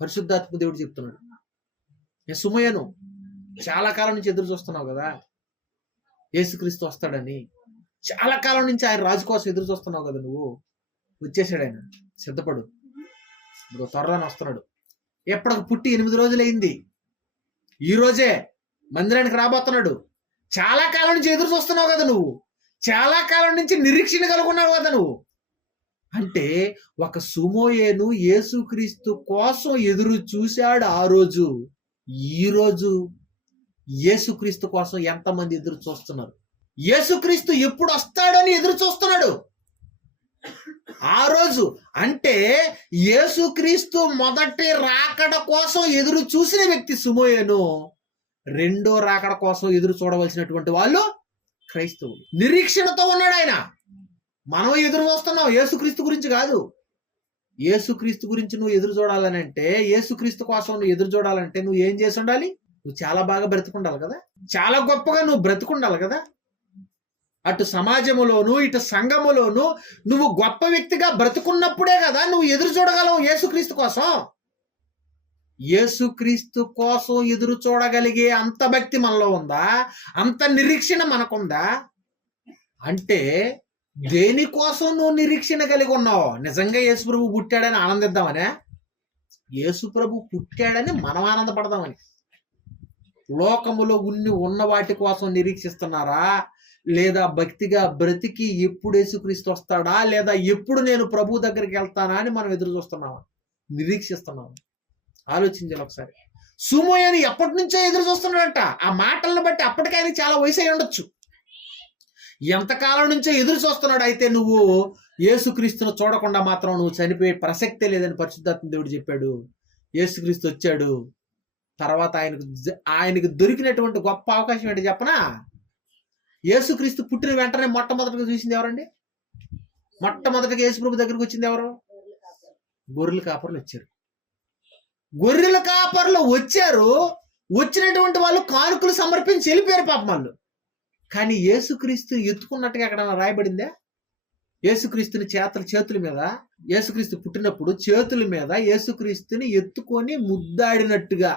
పరిశుద్ధాత్మ దేవుడు చెప్తున్నాడు, సుమోయేను చాలా కాలం నుంచి ఎదురు చూస్తున్నావు కదా యేసుక్రీస్తు వస్తాడని, చాలా కాలం నుంచి ఆయన రాజు కోసం ఎదురు చూస్తున్నావు కదా, నువ్వు వచ్చేసాడు ఆయన, సిద్ధపడు, ఇప్పుడు త్వరలోనే వస్తున్నాడు. ఎప్పటికి పుట్టి 8 రోజులైంది, ఈ రోజే మందిరానికి రాబోతున్నాడు. చాలా కాలం నుంచి ఎదురు చూస్తున్నావు కదా నువ్వు, చాలా కాలం నుంచి నిరీక్షణ కలుగున్నావు కదా నువ్వు. అంటే ఒక సుమోయేను యేసుక్రీస్తు కోసం ఎదురు చూశాడు ఆ రోజు. ఈ రోజు యేసుక్రీస్తు కోసం ఎంతమంది ఎదురు చూస్తున్నారు? యేసుక్రీస్తు ఎప్పుడు వస్తాడని ఎదురు చూస్తున్నాడు ఆ రోజు. అంటే యేసుక్రీస్తు మొదటి రాకడ కోసం ఎదురు చూసిన వ్యక్తి సుమోయేను. రెండో రాకడ కోసం ఎదురు చూడవలసినటువంటి వాళ్ళు క్రైస్తవులు. నిరీక్షణతో ఉన్నాడు ఆయన. మనం ఎదురు చూస్తున్నాం యేసుక్రీస్తు గురించి కాదు. యేసుక్రీస్తు గురించి నువ్వు ఎదురు చూడాలని అంటే, యేసుక్రీస్తు కోసం నువ్వు ఎదురు చూడాలంటే నువ్వు ఏం చేసి ఉండాలి? నువ్వు చాలా బాగా బ్రతుకుండాలి కదా, చాలా గొప్పగా నువ్వు బ్రతుకుండాలి కదా. అటు సమాజములోను ఇటు సంఘములోను నువ్వు గొప్ప వ్యక్తిగా బ్రతుకున్నప్పుడే కదా నువ్వు ఎదురు చూడగలవు యేసుక్రీస్తు కోసం. యేసుక్రీస్తు కోసం ఎదురు చూడగలిగే అంత భక్తి మనలో ఉందా? అంత నిరీక్షణ మనకుందా? అంటే దేనికోసం నువ్వు నిరీక్షణ కలిగి ఉన్నావు? నిజంగా యేసుప్రభు పుట్టాడని ఆనందిద్దామనే? యేసుప్రభు పుట్టాడని మనం ఆనందపడదామని? లోకములో ఉన్న వాటి కోసం నిరీక్షిస్తున్నారా, లేదా భక్తిగా బ్రతికి ఎప్పుడు యేసుక్రీస్తు వస్తాడా, లేదా ఎప్పుడు నేను ప్రభు దగ్గరికి వెళ్తానా అని మనం ఎదురు చూస్తున్నామా, నిరీక్షిస్తున్నాము? ఆలోచించాలి ఒకసారి. సుమోయని ఎప్పటి నుంచో ఎదురు చూస్తున్నాడంట. ఆ మాటలను బట్టి అప్పటికైనా చాలా వయసు అయి ఉండొచ్చు. ఎంతకాలం నుంచో ఎదురు చూస్తున్నాడు. అయితే నువ్వు యేసుక్రీస్తును చూడకుండా మాత్రం నువ్వు చనిపోయే ప్రసక్తే లేదని పరిశుద్ధాత్మ దేవుడు చెప్పాడు. యేసుక్రీస్తు వచ్చాడు. తర్వాత ఆయనకు దొరికినటువంటి గొప్ప అవకాశం ఏంటి చెప్పనా? యేసుక్రీస్తు పుట్టిన వెంటనే మొట్టమొదటిగా చూసింది ఎవరండి? మొట్టమొదటిగా యేసుప్రభు దగ్గరికి వచ్చింది ఎవరు? గొర్రెల కాపర్లు వచ్చారు. గొర్రెల కాపర్లు వచ్చారు. వచ్చినటువంటి వాళ్ళు కానుకలు సమర్పించి వెళ్ళిపోయారు పాపం వాళ్ళు. కానీ యేసుక్రీస్తుని ఎత్తుకున్నట్టుగా ఎక్కడన్నా రాయబడిందా? యేసుక్రీస్తుని చేతుల మీద, యేసుక్రీస్తు పుట్టినప్పుడు చేతుల మీద యేసుక్రీస్తుని ఎత్తుకొని ముద్దాడినట్టుగా,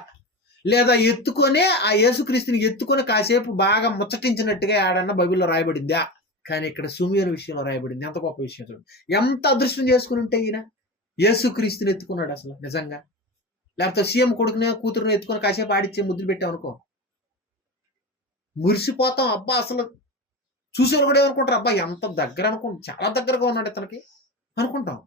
లేదా ఎత్తుకొనే ఆ యేసుక్రీస్తుని ఎత్తుకొని కాసేపు బాగా ముచ్చటించినట్టుగా ఆడన్న బైబిల్లో రాయబడిందా? కానీ ఇక్కడ సుమియోని విషయంలో రాయబడింది. ఎంత గొప్ప విషయం చూడండి. ఎంత అదృష్టం చేసుకుని ఉంటే ఈయన యేసుక్రీస్తుని ఎత్తుకున్నాడు అసలు నిజంగా. లేకపోతే సీఎం కొడుకునే కూతురుని ఎత్తుకొని కాసేపు ఆడిచ్చే ముద్దులు పెట్టామనుకో, మురిసిపోతాం. అబ్బా అసలు చూసేవారు కూడా ఏమనుకుంటారు, అబ్బా ఎంత దగ్గర చాలా దగ్గరగా ఉన్నాడు ఇతనికి అనుకుంటాం.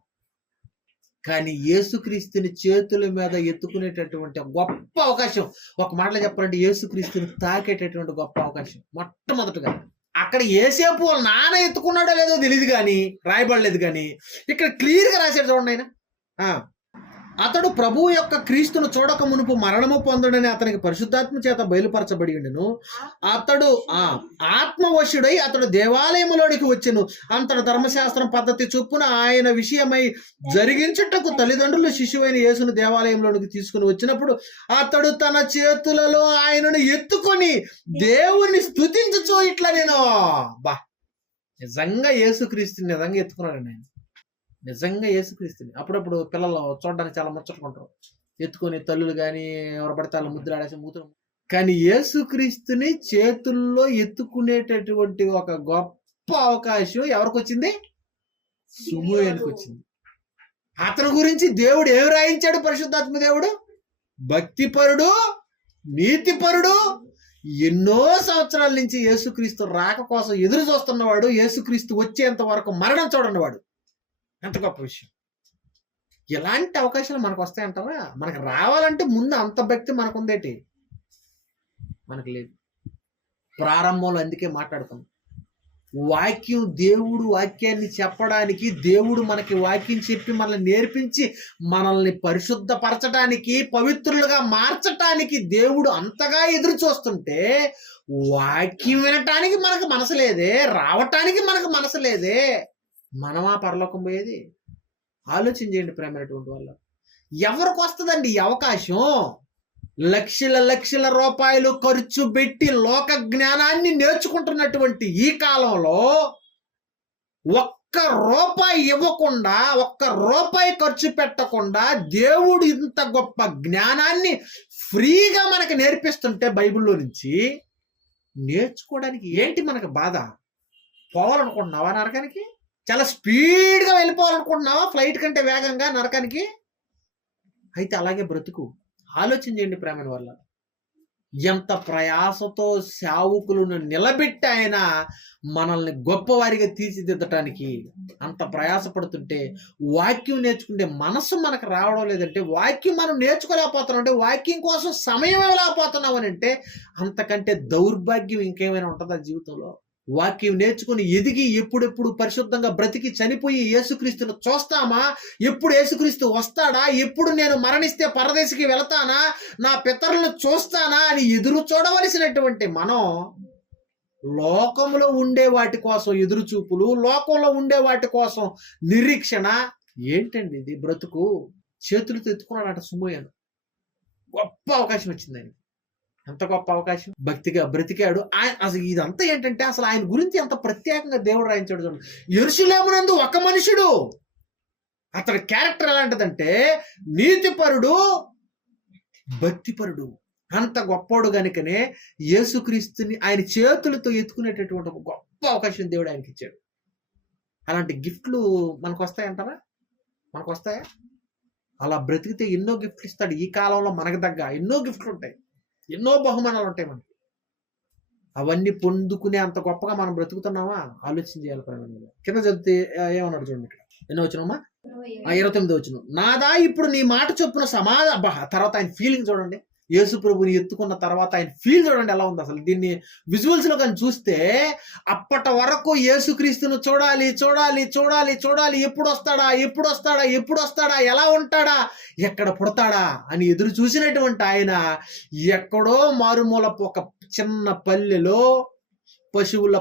కానీ యేసుక్రీస్తుని చేతుల మీద ఎత్తుకునేటటువంటి గొప్ప అవకాశం, ఒక మాటలో చెప్పాలంటే యేసుక్రీస్తుని తాకేటటువంటి గొప్ప అవకాశం మొట్టమొదటిగా. అక్కడ ఏసేపు వాళ్ళ నాన్న ఎత్తుకున్నాడో లేదో తెలియదు కానీ, రాయబడలేదు. కానీ ఇక్కడ క్లియర్గా రాశాడు చూడండి ఆయన. అతడు ప్రభువు యొక్క క్రీస్తును చూడక మునుపు మరణము పొందడని అతనికి పరిశుద్ధాత్మ చేత బయలుపరచబడి ఉండెను. అతడు ఆత్మవశుడై అతడు దేవాలయములోనికి వచ్చెను. అంతటి ధర్మశాస్త్రం పద్ధతి చొప్పున ఆయన విషయమై జరిగించుటకు తల్లిదండ్రులు శిశువైన యేసును దేవాలయంలోనికి తీసుకుని వచ్చినప్పుడు అతడు తన చేతులలో ఆయనను ఎత్తుకొని దేవుణ్ణి స్తుతించుచు ఇట్లా నేను నిజంగా యేసుక్రీస్తుని నిజంగా ఎత్తుకున్నాడండి ఆయన. నిజంగా యేసుక్రీస్తుని. అప్పుడప్పుడు పిల్లలు చూడడానికి చాలా ముచ్చట్లుంటారు, ఎత్తుకొని తల్లులు కానీ ఎవరు పడితే వాళ్ళు ముద్దులాడేసి మూతులు. కానీ యేసుక్రీస్తుని చేతుల్లో ఎత్తుకునేటటువంటి ఒక గొప్ప అవకాశం ఎవరికి వచ్చింది? సుమోయనికి వచ్చింది. అతని గురించి దేవుడు ఏమి రాయించాడు? పరిశుద్ధాత్మ దేవుడు భక్తిపరుడు, నీతిపరుడు, ఎన్నో సంవత్సరాల నుంచి యేసుక్రీస్తు రాక కోసం ఎదురు చూస్తున్నవాడు, యేసుక్రీస్తు వచ్చేంత వరకు మరణం చూడన్నవాడు. ఎంత గొప్ప విషయం. ఎలాంటి అవకాశాలు మనకు వస్తాయంటారా? మనకు రావాలంటే ముందు అంత భక్తి మనకు ఉందేటి? మనకు లేదు. ప్రారంభంలో అందుకే మాట్లాడుకున్నాం. వాక్యం, దేవుడు వాక్యాన్ని చెప్పడానికి, దేవుడు మనకి వాక్యం చెప్పి మనల్ని నేర్పించి మనల్ని పరిశుద్ధపరచడానికి, పవిత్రులుగా మార్చటానికి దేవుడు అంతగా ఎదురు చూస్తుంటే వాక్యం వినటానికి మనకు మనసు లేదే, రావటానికి మనకు మనసు లేదే. మనమా పరలోకం పోయేది? ఆలోచన చేయండి ప్రేమైనటువంటి వాళ్ళు. ఎవరికి వస్తుందండి ఈ అవకాశం? లక్షల లక్షల రూపాయలు ఖర్చు పెట్టి లోక జ్ఞానాన్ని నేర్చుకుంటున్నటువంటి ఈ కాలంలో ఒక్క రూపాయి ఇవ్వకుండా, ఒక్క రూపాయి ఖర్చు పెట్టకుండా దేవుడు ఇంత గొప్ప జ్ఞానాన్ని ఫ్రీగా మనకి నేర్పిస్తుంటే బైబిల్లో నుంచి నేర్చుకోవడానికి ఏంటి మనకు బాధ? పోవాలనుకుంటున్నావా నరకానికి? చాలా స్పీడ్గా వెళ్ళిపోవాలనుకుంటున్నావా ఫ్లైట్ కంటే వేగంగా నరకానికి? అయితే అలాగే బ్రతుకు. ఆలోచన చేయండి ప్రేమ వల్ల. ఎంత ప్రయాసతో సేవకులను నిలబెట్టి ఆయన మనల్ని గొప్పవారిగా తీర్చిదిద్దటానికి అంత ప్రయాసపడుతుంటే వాక్యం నేర్చుకుంటే మనసు మనకు రావడం లేదంటే, వాక్యం మనం నేర్చుకోలేకపోతున్నాం అంటే, వాక్యం కోసం సమయం ఇవ్వలేకపోతున్నాం అని అంటే, అంతకంటే దౌర్భాగ్యం ఇంకేమైనా ఉంటుందా జీవితంలో? వాక్యం నేర్చుకుని ఎదిగి ఎప్పుడెప్పుడు పరిశుద్ధంగా బ్రతికి చనిపోయి యేసుక్రీస్తును చూస్తామా? ఎప్పుడు యేసుక్రీస్తు వస్తాడా? ఎప్పుడు నేను మరణిస్తే పరదేశికి వెళతానా? నా పితరులను చూస్తానా అని ఎదురు చూడవలసినటువంటి మనం లోకంలో ఉండే వాటి కోసం ఎదురు చూపులు, లోకంలో ఉండే వాటి కోసం నిరీక్షణ. ఏంటండి ఇది బ్రతుకు? చేతులతో ఎత్తుకున్నాడట సుమోయను. గొప్ప అవకాశం వచ్చింది ఆయన. ఎంత గొప్ప అవకాశం. భక్తిగా బ్రతికాడు. అసలు ఇదంతా ఏంటంటే అసలు ఆయన గురించి ఎంత ప్రత్యేకంగా దేవుడు రాయించాడు చూడండి. యెరూషలేమునందు ఒక మనుషుడు, అతడి క్యారెక్టర్ ఎలాంటిదంటే నీతిపరుడు, భక్తిపరుడు. అంత గొప్పోడు కనుకనే యేసుక్రీస్తుని ఆయన చేతులతో ఎత్తుకునేటటువంటి ఒక గొప్ప అవకాశం దేవుడు ఆయనకి ఇచ్చాడు. అలాంటి గిఫ్ట్లు మనకు వస్తాయంటారా? మనకు వస్తాయా? అలా బ్రతికితే ఎన్నో గిఫ్ట్లు ఇస్తాడు. ఈ కాలంలో మనకు తగ్గ ఎన్నో గిఫ్ట్లు ఉంటాయి, ఎన్నో బహుమానాలు ఉంటాయి మనకి. అవన్నీ పొందుకునే అంత గొప్పగా మనం బ్రతుకుతున్నామా? ఆలోచన చేయాలి. కింద చదివితే ఏమన్నాడు చూడండి ఇక్కడ. ఎన్నో వచ్చినమ్మా? 29 వచ్చిన. నాదా ఇప్పుడు నీ మాట చొప్పున తర్వాత ఆయన ఫీలింగ్ చూడండి. యేసు ప్రభుని ఎత్తుకున్న తర్వాత ఆయన ఫీల్ చూడండి ఎలా ఉంది అసలు. దీన్ని విజువల్స్ లో కానీ చూస్తే అప్పటి వరకు యేసుక్రీస్తును చూడాలి చూడాలి చూడాలి చూడాలి, ఎప్పుడు వస్తాడా ఎప్పుడు వస్తాడా ఎప్పుడు వస్తాడా, ఎలా ఉంటాడా, ఎక్కడ పుడతాడా అని ఎదురు చూసినటువంటి ఆయన ఎక్కడో మారుమూల ఒక చిన్న పల్లెలో పశువుల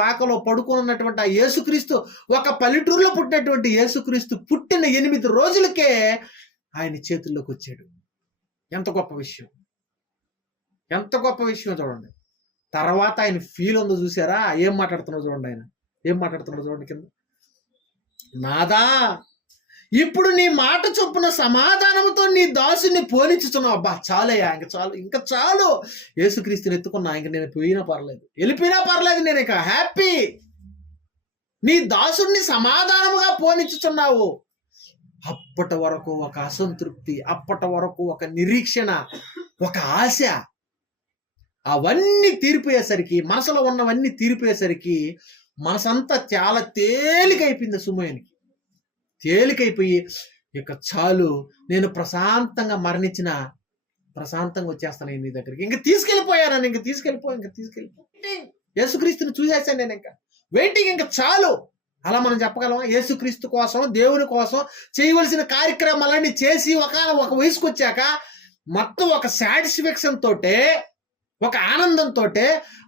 పాకలో పడుకొని ఉన్నటువంటి ఆ యేసుక్రీస్తు, ఒక పల్లెటూరులో పుట్టినటువంటి యేసుక్రీస్తు పుట్టిన 8 రోజులకే ఆయన చేతుల్లోకి వచ్చాడు. ఎంత గొప్ప విషయం, ఎంత గొప్ప విషయం చూడండి. తర్వాత ఆయన ఫీల్ ఉందో చూసారా? ఏం మాట్లాడుతున్నాడు చూడండి. ఆయన ఏం మాట్లాడుతున్నాడు చూడండి కింద. నాదా ఇప్పుడు నీ మాట చొప్పున సమాధానంతో నీ దాసుని పోనిచ్చుతున్నావు. అబ్బా చాలయ్యా, ఇంకా చాలు. యేసుక్రీస్తుని ఎత్తుకున్నా, ఇంక నేను పోయినా పర్లేదు, వెళ్ళిపోయినా పర్లేదు, నేను ఇక హ్యాపీ. నీ దాసుని సమాధానముగా పోనిచ్చుతున్నావు. అప్పటి వరకు ఒక అసంతృప్తి, అప్పటి వరకు ఒక నిరీక్షణ, ఒక ఆశ, అవన్నీ తీరిపోయేసరికి, మనసులో ఉన్నవన్నీ తీరిపోయేసరికి మనసంతా చాలా తేలికైపోయింది. సుమోయనికి తేలికైపోయి ఇక చాలు, నేను ప్రశాంతంగా మరణించిన ప్రశాంతంగా వచ్చేస్తాను నీ దగ్గరికి, ఇంక తీసుకెళ్ళిపోయాను, ఇంక తీసుకెళ్ళిపో యేసుక్రీస్తుని చూసేసాను నేను, ఇంకా వెయిటింగ్, ఇంకా చాలు. అలా మనం చెప్పగలమా? యేసుక్రీస్తు కోసం, దేవుని కోసం చేయవలసిన కార్యక్రమాలన్నీ చేసి ఒక వయసుకు వచ్చాక మొత్తం ఒక సాటిస్ఫాక్షన్ తోటే, ఒక ఆనందంతో,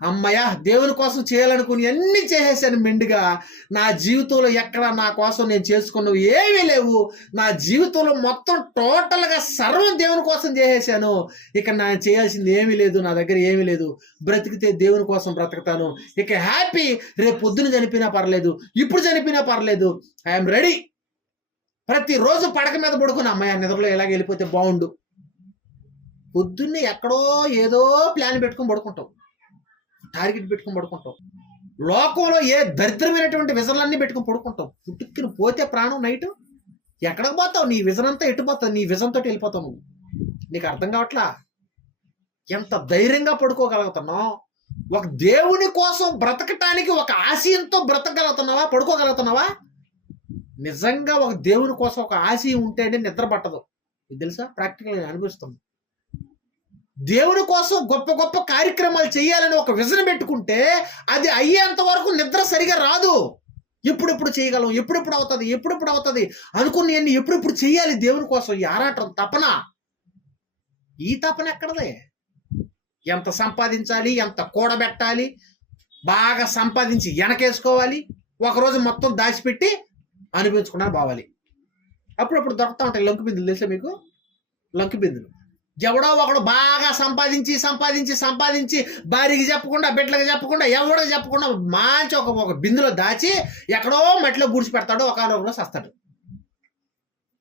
అమ్మయ్య దేవుని కోసం చేయాలనుకుని అన్ని చేసేసాను మెండుగా, నా జీవితంలో ఎక్కడ నా కోసం నేను చేసుకున్నవి ఏమీ లేవు, నా జీవితంలో మొత్తం టోటల్గా సర్వం దేవుని కోసం చేసేసాను, ఇక నేను చేయాల్సింది ఏమీ లేదు, నా దగ్గర ఏమీ లేదు, బ్రతికితే దేవుని కోసం బ్రతుకుతాను, ఇక హ్యాపీ. రేపు పొద్దున చనిపోయినా పర్లేదు, ఇప్పుడు చనిపోయినా పర్లేదు, ఐఎమ్ రెడీ. ప్రతిరోజు పడక మీద పడుకుని అమ్మాయి నిద్రలో ఎలాగ వెళ్ళిపోతే బాగుండు. పొద్దున్నే ఎక్కడో ఏదో ప్లాన్ పెట్టుకుని పడుకుంటాం, టార్గెట్ పెట్టుకుని పడుకుంటాం, లోకంలో ఏ దరిద్రమైనటువంటి విజన్లన్నీ పెట్టుకుని పడుకుంటాం. పుట్టుకుని పోతే ప్రాణం నైట్ ఎక్కడికి పోతావు? నీ విజన్ అంతా ఎట్టుపోతావు, నీ విజన్ తోటి వెళ్ళిపోతావు నువ్వు. నీకు అర్థం కావట్లా? ఎంత ధైర్యంగా పడుకోగలుగుతున్నావు? ఒక దేవుని కోసం బ్రతకటానికి ఒక ఆశయంతో బ్రతకగలుగుతున్నావా? పడుకోగలుగుతున్నావా? నిజంగా ఒక దేవుని కోసం ఒక ఆశయం ఉంటేనే నిద్ర పట్టదు. ఇది తెలుసా? ప్రాక్టికల్గా అనిపిస్తుంది. దేవుని కోసం గొప్ప గొప్ప కార్యక్రమాలు చేయాలని ఒక విజన్ పెట్టుకుంటే అది అయ్యేంత వరకు నిద్ర సరిగా రాదు. ఎప్పుడెప్పుడు చేయగలం, ఎప్పుడెప్పుడు అవుతుంది అనుకుని ఎప్పుడెప్పుడు చేయాలి దేవుని కోసం. ఈ ఆరాటం, తపన, ఈ తపన ఎక్కడదే? ఎంత సంపాదించాలి, ఎంత కూడబెట్టాలి, బాగా సంపాదించి వెనకేసుకోవాలి, ఒకరోజు మొత్తం దాచిపెట్టి అనిపించుకున్నా బావాలి. అప్పుడప్పుడు దొరుకుతూ ఉంటాయి లంకు బిందులు, తెలుసా మీకు? లంకు బిందులు ఎవడో ఒకడు బాగా సంపాదించి భార్యకి చెప్పకుండా, బిడ్డలకు చెప్పకుండా, ఎవడో చెప్పకుండా మంచి ఒక బిందులో దాచి ఎక్కడో మట్టిలో గుడిచి పెడతాడు, ఒకరోజు సస్తాడు.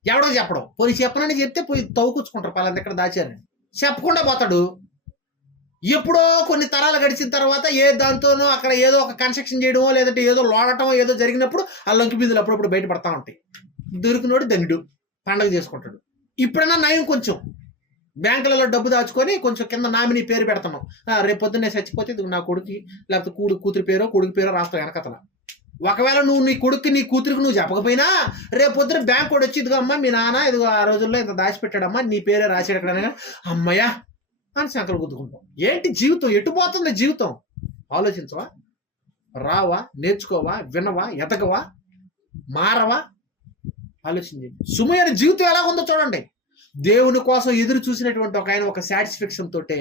ఎవడో చెప్పడం, పోయి చెప్పనని చెప్తే పోయి తవ్వుకుచ్చుకుంటారు, పలాంటి ఎక్కడ దాచారని చెప్పకుండా పోతాడు. ఎప్పుడో కొన్ని తరాలు గడిచిన తర్వాత దాంతోనో అక్కడ ఏదో ఒక కన్స్ట్రక్షన్ చేయడమో, లేదంటే ఏదో లోడటమో ఏదో జరిగినప్పుడు ఆ లంకి బిందులు అప్పుడప్పుడు బయటపడతా ఉంటాయి. దొరికినోడు దండు పండగ చేసుకుంటాడు. ఇప్పుడైనా నయం, కొంచెం బ్యాంకులలో డబ్బు దాచుకొని కొంచెం కింద నామినీ పేరు పెడతాం. రేపు పొద్దున్నే చచ్చిపోతే ఇది నా కొడుకు, లేకపోతే కూతురి పేరో కొడుకు పేరో రాస్తావు వెనకతల. ఒకవేళ నువ్వు నీ కొడుకు నీ కూతురికి నువ్వు చెప్పకపోయినా రేపు పొద్దున బ్యాంక్ కూడా వచ్చి ఇదిగో అమ్మ మీ నాన్న ఇదిగో ఆ రోజుల్లో ఇంత దాచిపెట్టాడమ్మా, నీ పేరే రాసాడు ఎక్కడైనా, అమ్మయ్యా అని సంకలు గుద్దుకుంటాం. ఏంటి జీవితం? ఎటుపోతుంది జీవితం? ఆలోచించవా? రావా? నేర్చుకోవా? వినవా? ఎదగవా? మారవా? ఆలోచించండి. సుమయ్య జీవితం ఎలా ఉందో చూడండి. దేవుని కోసం ఎదురు చూసినటువంటి ఒక ఆయన ఒక సాటిస్ఫాక్షన్ తోటే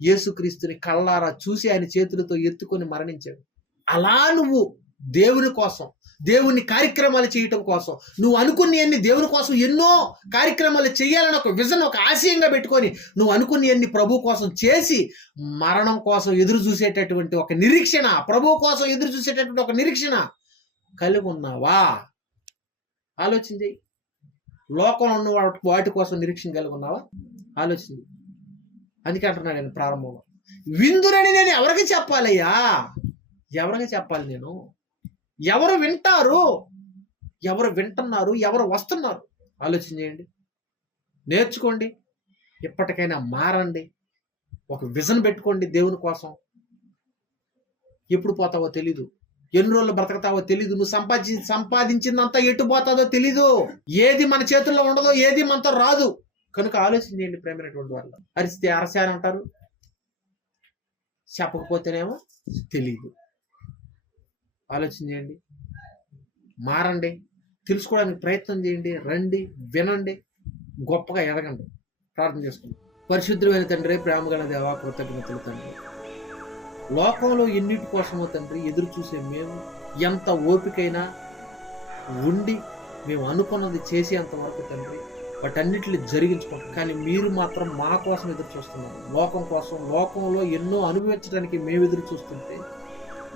యేసుక్రీస్తుని కళ్ళారా చూసి ఆయన చేతులతో ఎత్తుకొని మరణించాడు. అలా నువ్వు దేవుని కోసం, దేవుని కార్యక్రమాలు చేయటం కోసం, నువ్వు అనుకుని దేవుని కోసం ఎన్నో కార్యక్రమాలు చేయాలని ఒక విజన్, ఒక ఆశయంగా పెట్టుకొని నువ్వు అనుకుని ప్రభు కోసం చేసి మరణం కోసం ఎదురు చూసేటటువంటి ఒక నిరీక్షణ, ప్రభు కోసం ఎదురు చూసేటటువంటి ఒక నిరీక్షణ కలిగి ఉన్నావా? ఆలోచించి. లోకంలో ఉన్న వాటి కోసం నిరీక్షణ కలిగి ఉన్నావా? ఆలోచించి. అందుకే అంటున్నాను నేను ప్రారంభంలో, విందురని నేను ఎవరికి చెప్పాలయ్యా? ఎవరికి చెప్పాలి నేను? ఎవరు వింటారు? ఎవరు వింటున్నారు? ఎవరు వస్తున్నారు? ఆలోచన చేయండి, నేర్చుకోండి, ఎప్పటికైనా మారండి. ఒక విజన్ పెట్టుకోండి దేవుని కోసం. ఎప్పుడు పోతావో తెలీదు, ఎన్ని రోజులు బ్రతకతావో తెలీదు, నువ్వు సంపాదించిందంతా ఎటు పోతాదో తెలీదు, ఏది మన చేతుల్లో ఉండదో, ఏది మనతో రాదు. కనుక ఆలోచన చేయండి ప్రేమైనటువంటి వాళ్ళు. అరిస్తే అరసాని అంటారు, చెప్పకపోతేనేమో తెలీదు. ఆలోచన చేయండి, మారండి, తెలుసుకోవడానికి ప్రయత్నం చేయండి, రండి, వినండి, గొప్పగా ఎదగండి. ప్రార్థన చేసుకోండి. పరిశుద్ధమైన తండ్రి, ప్రేమగల దేవా, కృతజ్ఞతలు తండ్రి. లోకంలో ఎన్నిటి కోసమో తండ్రి ఎదురు చూసే మేము ఎంత ఓపికైనా ఉండి మేము అనుకున్నది చేసేంత వరకు తండ్రి వాటన్నిటిని జరిగించుకుంటాం. కానీ మీరు మాత్రం మా కోసం ఎదురు చూస్తున్నారు, లోకం కోసం. లోకంలో ఎన్నో అనుభవించడానికి మేము ఎదురు చూస్తుంటే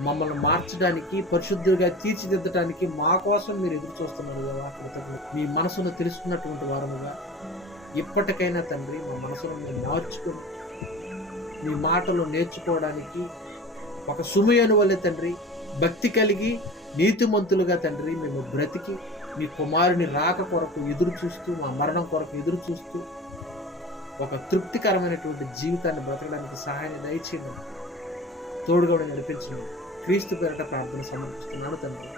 మమ్మల్ని మార్చడానికి, పరిశుద్ధులుగా తీర్చిదిద్దడానికి మా కోసం మీరు ఎదురు చూస్తున్నారు కదా. మీ మనసును తెలుసుకున్నటువంటి వారముగా ఇప్పటికైనా తండ్రి మా మనసును మేము మార్చుకుని మీ మాటలు నేర్చుకోవడానికి ఒక సుమయను వల్లే తండ్రి భక్తి కలిగి నీతిమంతులుగా తండ్రి మేము బ్రతికి మీ కుమారుని రాక కొరకు ఎదురు చూస్తూ, మా మరణం కొరకు ఎదురు చూస్తూ ఒక తృప్తికరమైనటువంటి జీవితాన్ని బ్రతకడానికి సహాయాన్ని దయచేయండి. తోడుగా నడిపించండి. క్రీస్తు పేరిట ప్రార్థన సమర్పిస్తున్నాను తండ్రి.